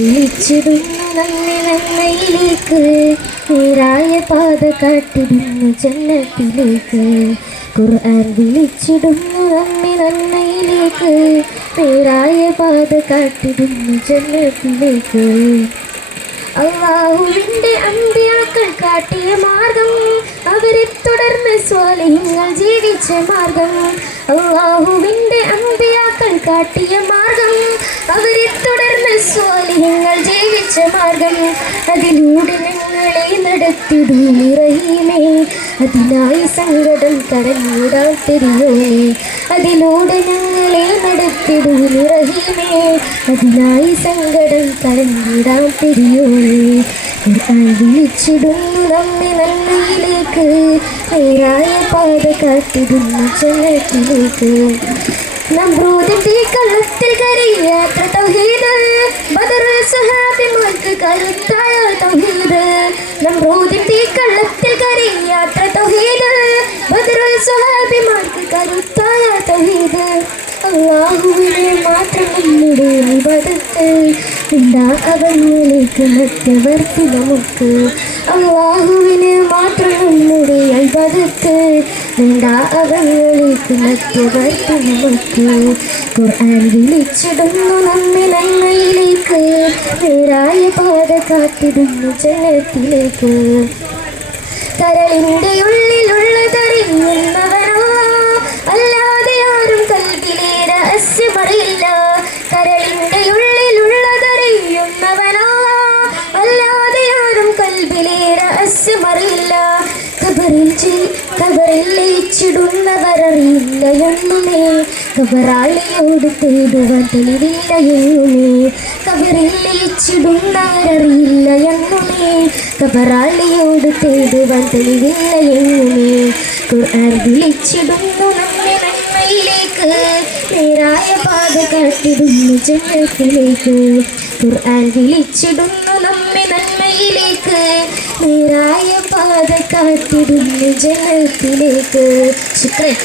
വിളിച്ചിടുന്നു നമ്മെ നന്മയിലേക്ക്, നേരായ പാത കാട്ടിടുന്നു ജന്നത്തിലേക്ക്. ഖുർആൻ വിളിച്ചിടുന്നു നമ്മെ നന്മയിലേക്ക്, നേരായ പാത കാട്ടിടുന്നു ജന്നത്തിലേക്ക്. അല്ലാഹുവിൻ്റെ അമ്പിയാക്കൾ കാട്ടിയ മാർഗം, അവരെ തുടർന്ന് സ്വാലിഹീങ്ങൾ ജീവിച്ച മാർഗം. അല്ലാഹുവിൻ്റെ അമ്പിയാക്ൾ കാട്ടിയ മാർഗം, അവരെ തുടർന്ന് സ്വാലിഹീങ്ങൾ ജീവിച്ച മാർഗം. അതിലൂടെ ഞങ്ങളെ നടത്തിടൂ റഹീമേ, അതിനായി സങ്കടം കരഞ്ഞിടാൻ തിരിയോനെ. അതിലൂടെ ഞങ്ങളെ നടത്തിടൂ റഹീമേ, അതിനായി സങ്കടം കരഞ്ഞിടാൻ തിരിയോനെ. ഖുർആൻ വിളിച്ചിടുന്നു നമ്മെ നന്മയിലേക്ക്, നേരായ പാത കാട്ടിടുന്നു ജന്നത്തിലേക്ക്. നമ്രൂദിന്റെ കള്ളത്തിൽ കരയാത്ര തൗഹീദ്, ബദറുൽ സ്വഹാബിമാർക്ക് കരുത്തായ തൗഹീദ്. നമ്രൂദിന്റെ കള്ളത്തിൽ കരയാത്ര തൗഹീദ്, ബദറുൽ സ്വഹാബിമാർക്ക് കരുത്തായ തൗഹീദ്. അല്ലാഹുവിനെ മാത്രം നമ്മുടെ ഇബാദത്ത്, അവനിലേക്ക് മധ്യവർത്തി നമുക്ക്. അല്ലാഹുവിനെ മാത്രം നമ്മുടെ ഇബാദത്ത്, അവനിലേക്ക് മധ്യവർത്തി നമുക്ക്. ഖുർആൻ വിളിച്ചിടുന്നു നമ്മെ നന്മയിലേക്ക്, നേരായ പാത കാട്ടിടുന്നു ജന്നത്തിലേക്ക്. കരളിൻ്റെ ഉള്ളിലുള്ളതറിയുന്നവനോ, അല്ലാതെ ആരും കൽവിലെ രഹസ്യമറിയില്ല. കരളിൻ്റെ ഉള്ളിലുള്ളതറിയുന്നവനോ, അല്ലാതെ ആരും കൽവിലെ രഹസ്യമറിയില്ല. കബറിൽ ലയിച്ചിടുന്നവരറിയില്ല എന്നുമേ, കബറാളിയോട് തേടുവാൻ തെളിവില്ല എന്നുമേ. കബറിൽ ലയിച്ചിടുന്നവരറിയില്ല എന്നുമേ, കബറാളിയോട് തേടുവാൻ തെളിവില്ല എന്നുമേ. ഖുർആൻ വിളിച്ചിടുന്നു നമ്മെ നന്മയിലേക്ക്, നേരായ പാത കാട്ടിടുന്നു ജന്നത്തിലേക്ക്. ഖുർആൻ വിളിച്ചിടുന്നു നമ്മെ നന്മയിലേക്ക്, നേരായ പാത കാട്ടിടുന്നു ജന്നത്തിലേക്ക്. ശുക്രൻ.